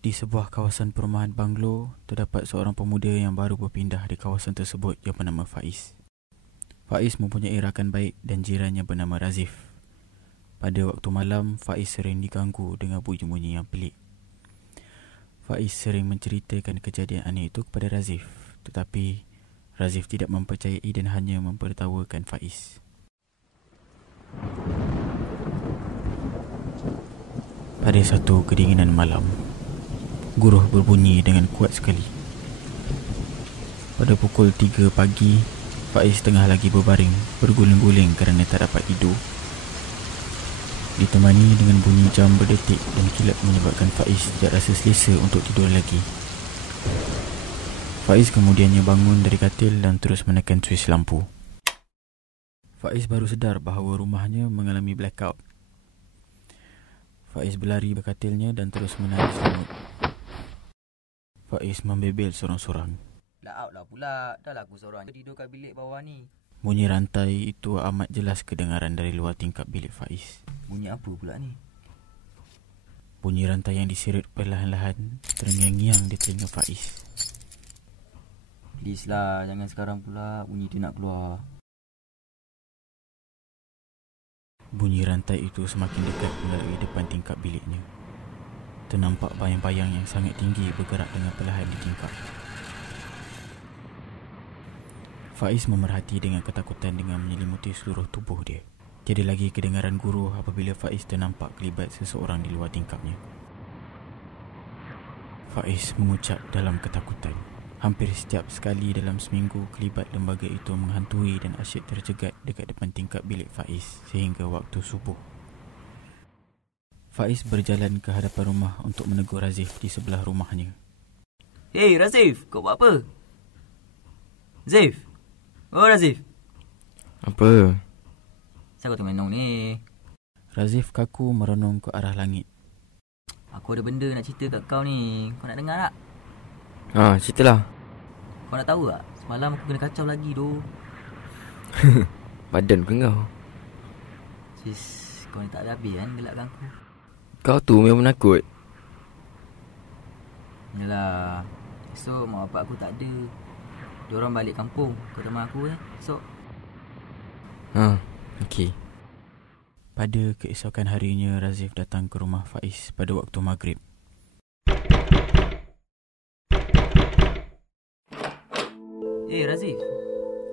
Di sebuah kawasan perumahan banglo, terdapat seorang pemuda yang baru berpindah di kawasan tersebut yang bernama Faiz. Faiz mempunyai rakan baik dan jirannya bernama Razif. Pada waktu malam, Faiz sering diganggu dengan bunyi-bunyi yang pelik. Faiz sering menceritakan kejadian aneh itu kepada Razif, tetapi Razif tidak mempercayai dan hanya mempertawakan Faiz. Pada satu kedinginan malam, guruh berbunyi dengan kuat sekali. Pada pukul 3 pagi, Faiz tengah lagi berbaring, berguling-guling kerana tak dapat tidur. Ditemani dengan bunyi jam berdetik dan kilat menyebabkan Faiz tidak rasa selesa untuk tidur lagi. Faiz kemudiannya bangun dari katil dan terus menekan suis lampu. Faiz baru sedar bahawa rumahnya mengalami blackout. Faiz berlari ke katilnya dan terus menangis langut. Faiz membebel sorang-sorang. Out lah pula, dah lah aku seorang tidur kat bilik bawah ni. Bunyi rantai itu amat jelas kedengaran dari luar tingkap bilik Faiz. Bunyi apa pula ni? Bunyi rantai yang diseret perlahan-lahan terngiang-ngiang di telinga Faiz. Please lah, jangan sekarang pula bunyi tu nak keluar. Bunyi rantai itu semakin dekat melalui depan tingkap biliknya. Ternampak bayang-bayang yang sangat tinggi bergerak dengan perlahan di tingkap. Faiz memerhati dengan ketakutan dengan menyelimuti seluruh tubuh dia. Tiada lagi kedengaran guruh apabila Faiz ternampak kelibat seseorang di luar tingkapnya. Faiz mengucap dalam ketakutan. Hampir setiap sekali dalam seminggu, kelibat lembaga itu menghantui dan asyik terjegat dekat depan tingkap bilik Faiz sehingga waktu subuh. Faiz berjalan ke hadapan rumah untuk menegur Razif di sebelah rumahnya. Hey Razif, kau buat apa? Zif! Oh Razif! Apa? Saya kau tengah menung ni. Razif kaku merenung ke arah langit. Aku ada benda nak cerita kat kau ni. Kau nak dengar tak? Ceritalah. Kau nak tahu tak? Semalam aku kena kacau lagi tu. Badan ke kau? Sis, kau ni tak ada habis kan gelakkan aku. Kau tu memang penakut. Yalah, esok mak bapak aku tak ada. Diorang balik kampung ke rumah aku esok. Okey. Pada keesokan harinya, Razif datang ke rumah Faiz pada waktu maghrib. Razif,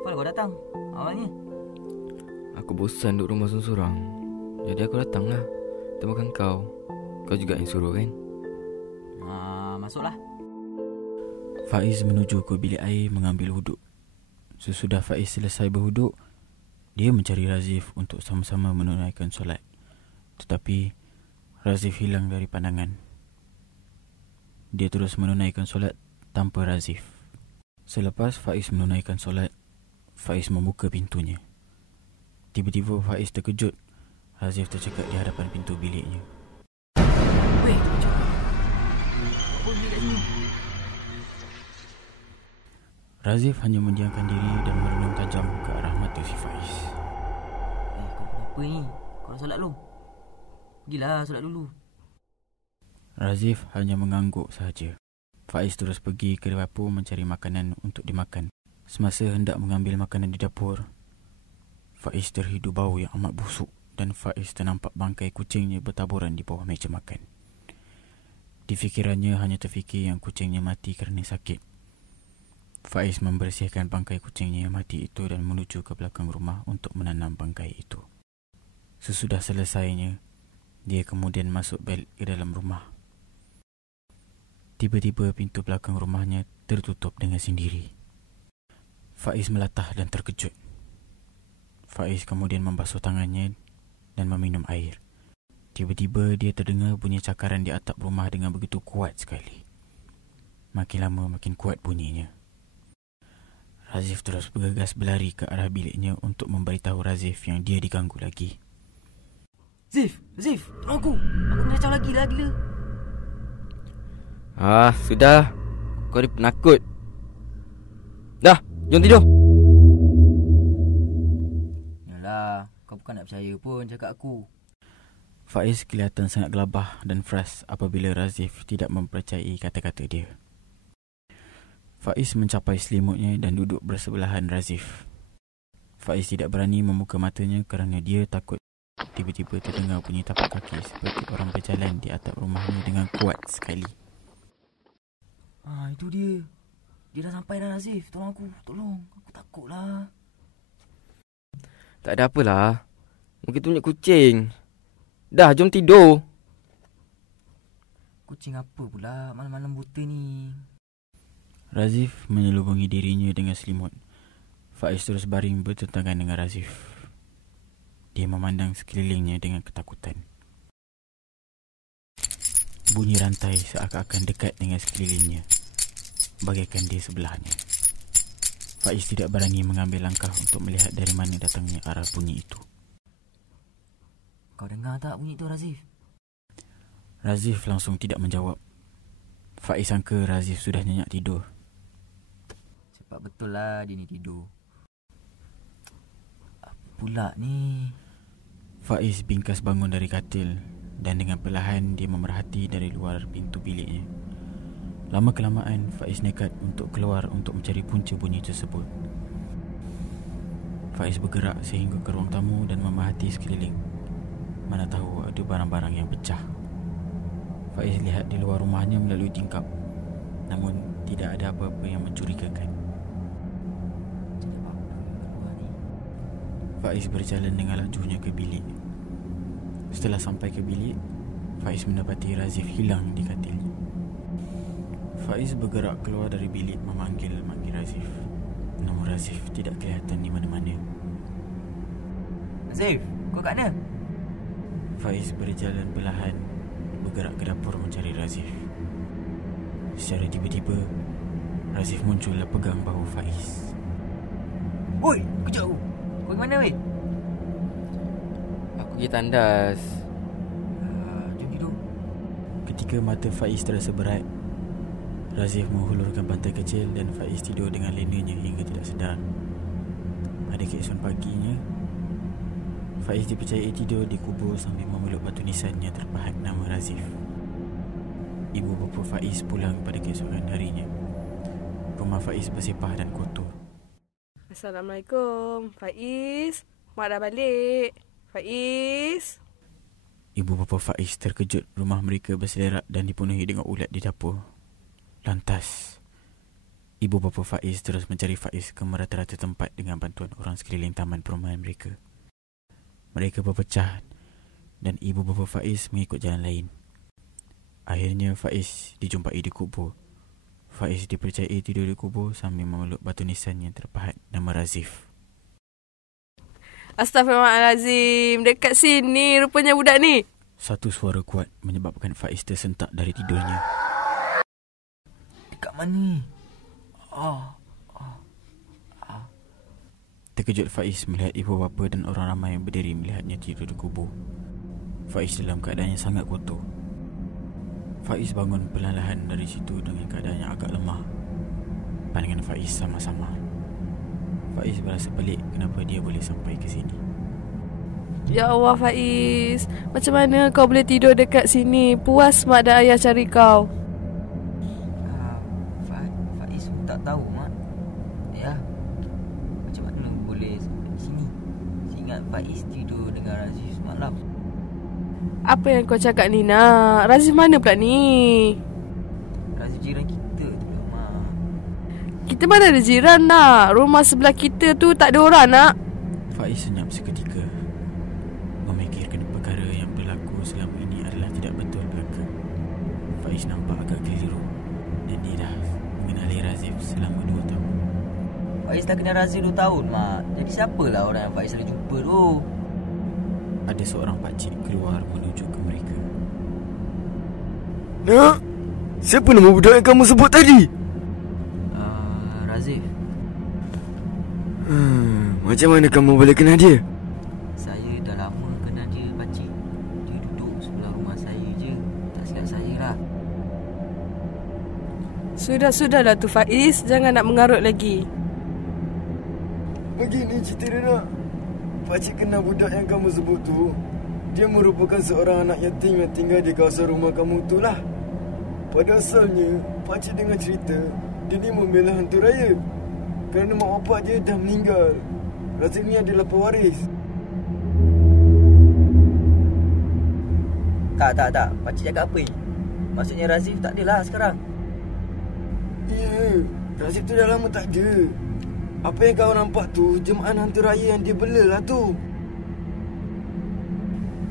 kenapa kau datang awalnya? Aku bosan duduk rumah sorang-sorang. Jadi aku datanglah temukan kau. Kau juga yang suruh kan? Masuklah. Faiz menuju ke bilik air mengambil wuduk. Sesudah Faiz selesai berwuduk, dia mencari Razif untuk sama-sama menunaikan solat. Tetapi Razif hilang dari pandangan. Dia terus menunaikan solat tanpa Razif. Selepas Faiz menunaikan solat, Faiz membuka pintunya. Tiba-tiba Faiz terkejut. Razif tercekat di hadapan pintu biliknya. Weh, terkejut. Apa bilik kat sini? Razif hanya mendiamkan diri dan merenung tajam ke arah mata si Faiz. Kau kenapa ni? Kau nak solat dulu? Pergilah solat dulu. Razif hanya mengangguk sahaja. Faiz terus pergi ke dapur mencari makanan untuk dimakan. Semasa hendak mengambil makanan di dapur, Faiz terhidu bau yang amat busuk dan Faiz ternampak bangkai kucingnya bertaburan di bawah meja makan. Di fikirannya hanya terfikir yang kucingnya mati kerana sakit. Faiz membersihkan bangkai kucingnya yang mati itu dan menuju ke belakang rumah untuk menanam bangkai itu. Sesudah selesainya, dia kemudian masuk balik ke dalam rumah. Tiba-tiba pintu belakang rumahnya tertutup dengan sendiri. Faiz melatah dan terkejut. Faiz kemudian membasuh tangannya dan meminum air. Tiba-tiba dia terdengar bunyi cakaran di atap rumah dengan begitu kuat sekali. Makin lama makin kuat bunyinya. Razif terus bergegas berlari ke arah biliknya untuk memberitahu Razif yang dia diganggu lagi. Zif, tolong aku. Aku kena kacau lagi lah gila. Sudah. Kau ni penakut. Dah, jom tidur. Yalah, kau bukan nak percaya pun cakap aku. Faiz kelihatan sangat gelabah dan frust apabila Razif tidak mempercayai kata-kata dia. Faiz mencapai selimutnya dan duduk bersebelahan Razif. Faiz tidak berani membuka matanya kerana dia takut tiba-tiba terdengar bunyi tapak kaki seperti orang berjalan di atap rumahnya dengan kuat sekali. Itu dia. Dia dah sampai dah, Razif. Tolong aku. Tolong. Aku takutlah. Tak ada apalah. Mungkin tu punya kucing. Dah, jom tidur. Kucing apa pula malam-malam buta ni? Razif menyelubungi dirinya dengan selimut. Faiz terus baring bertentangan dengan Razif. Dia memandang sekelilingnya dengan ketakutan. Bunyi rantai seakan-akan dekat dengan sekelilingnya, bagaikan dia sebelahnya. Faiz tidak berani mengambil langkah untuk melihat dari mana datangnya arah bunyi itu. Kau dengar tak bunyi tu, Razif? Razif langsung tidak menjawab. Faiz sangka Razif sudah nyenyak tidur. Cepat betul lah dia ni tidur. Apa pula ni? Faiz bingkas bangun dari katil dan dengan perlahan dia memerhati dari luar pintu biliknya. Lama-kelamaan Faiz nekat untuk keluar untuk mencari punca bunyi tersebut. Faiz bergerak sehingga ke ruang tamu dan memerhati sekeliling. Mana tahu ada barang-barang yang pecah. Faiz lihat di luar rumahnya melalui tingkap, namun tidak ada apa-apa yang mencurigakan. Faiz berjalan dengan lajunya ke bilik. Setelah sampai ke bilik, Faiz mendapati Razif hilang di katilnya. Faiz bergerak keluar dari bilik memanggil Razif. Namun Razif tidak kelihatan di mana-mana. Razif, kau kat mana? Faiz berjalan perlahan bergerak ke dapur mencari Razif. Secara tiba-tiba, Razif muncul dan pegang bahu Faiz. Oi, kejap aku. Kau ke mana, weh? Aku pergi tandas. Jom tidur. Ketika mata Faiz terasa berat, Razif menghulurkan bantal kecil dan Faiz tidur dengan lenanya hingga tidak sedar. Pada keesokan paginya, Faiz dipercayai tidur di kubur sambil memeluk batu nisan yang terpahat nama Razif. Ibu bapa Faiz pulang pada keesokan harinya. Rumah Faiz bersepah dan kotor. Assalamualaikum, Faiz. Mak dah balik. Faiz. Ibu bapa Faiz terkejut rumah mereka berselerak dan dipenuhi dengan ulat di dapur. Lantas, ibu bapa Faiz terus mencari Faiz ke merata-rata tempat dengan bantuan orang sekeliling taman perumahan mereka. Mereka berpecah dan ibu bapa Faiz mengikut jalan lain. Akhirnya Faiz dijumpai di kubur. Faiz dipercayai tidur di kubur sambil memeluk batu nisan yang terpahat nama Razif. Astaghfirullahalazim, dekat sini rupanya budak ni. Satu suara kuat menyebabkan Faiz tersentak dari tidurnya. Dekat mana? Terkejut Faiz melihat ibu bapa dan orang ramai yang berdiri melihatnya tidur di kubur. Faiz dalam keadaan yang sangat kotor. Faiz bangun perlahan dari situ dengan keadaan yang agak lemah. Pandangan Faiz sama-sama. Faiz berasa pelik kenapa dia boleh sampai ke sini. Ya Allah, Faiz. Macam mana kau boleh tidur dekat sini? Puas mak dan ayah cari kau. Faiz pun tak tahu, Mak. Ya, macam mana boleh sampai di sini? Saya ingat Faiz tidur dengan Razif semalam. Apa yang kau cakap ni, nak? Razif mana pula ni? Razif jiran kita tu lah, Mak. Kita mana ada jiran, nak? Rumah sebelah kita tu tak ada orang, nak? Faiz senyap seketika. Memikirkan perkara yang berlaku selama ini adalah tidak betul belaka. Faiz nampak agak keliru dan dia dah mengenali Razif selama 2 tahun. Faiz dah kenal Razif 2 tahun, Mak. Jadi siapalah orang yang Faiz selalu jumpa tu? Ada seorang pakcik keluar menuju ke mereka. Nak, siapa nama budak yang kamu sebut tadi? Razif. Macam mana kamu boleh kenal dia? Saya dah lama kenal dia, pakcik. Dia duduk sebelah rumah saya je. Tak silap saya lah. Sudahlah tu, Faiz. Jangan nak mengarut lagi. Begini cerita dia, nak. Pakcik kenal budak yang kamu sebut tu. Dia merupakan seorang anak yatim yang tinggal di kawasan rumah kamu itulah. Pada asalnya, pakcik dengar cerita dia ni membela hantu raya kerana mak bapak dia dah meninggal. Razif ni adalah pewaris. Tak. Pakcik cakap apa ni? Maksudnya Razif tak adalah sekarang. Ya, Razif tu dah lama tak ada. Apa yang kau nampak tu jemaah hantu raya yang dia bela lah tu.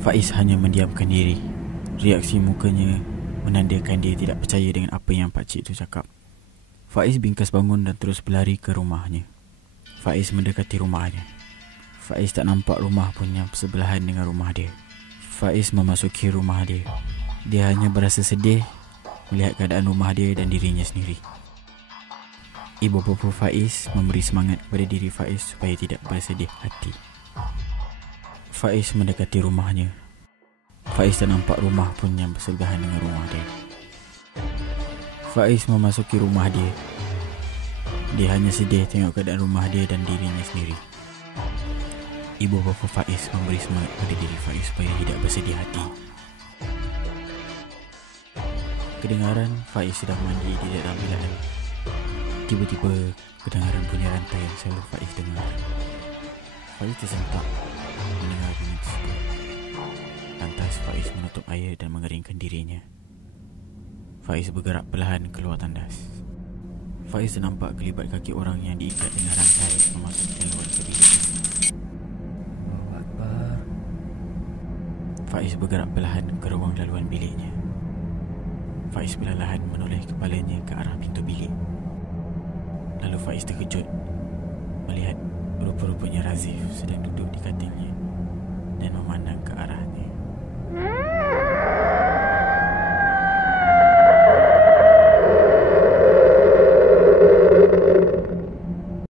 Faiz hanya mendiamkan diri. Reaksi mukanya menandakan dia tidak percaya dengan apa yang pakcik tu cakap. Faiz bingkas bangun dan terus berlari ke rumahnya. Faiz mendekati rumahnya. Faiz tak nampak rumah pun yang bersebelahan dengan rumah dia. Faiz memasuki rumah dia. Dia hanya berasa sedih melihat keadaan rumah dia dan dirinya sendiri. Ibu bapa Faiz memberi semangat kepada diri Faiz supaya tidak bersedih hati. Faiz mendekati rumahnya. Faiz tak nampak rumah pun yang bersebelahan dengan rumah dia. Faiz memasuki rumah dia. Dia hanya sedih tengok keadaan rumah dia dan dirinya sendiri. Ibu bapa Faiz memberi semangat pada diri Faiz supaya tidak bersedih hati. Kedengaran Faiz sedang mandi di dalam bilik. Tiba-tiba kedengaran bunyi rantai yang selalu Faiz dengar. Faiz tersentak mendengar bunyi tersebut. Lantas Faiz menutup air dan mengeringkan dirinya. Faiz bergerak perlahan keluar tandas. Faiz nampak kelibat kaki orang yang diikat dengan rantai memasuki laluan ke bilik. Allahu Akbar. Faiz bergerak perlahan ke ruang laluan biliknya. Faiz perlahan menoleh kepalanya ke arah pintu bilik. Lalu Faiz terkejut melihat rupa-rupanya Razif sedang duduk di katilnya dan memandang ke arah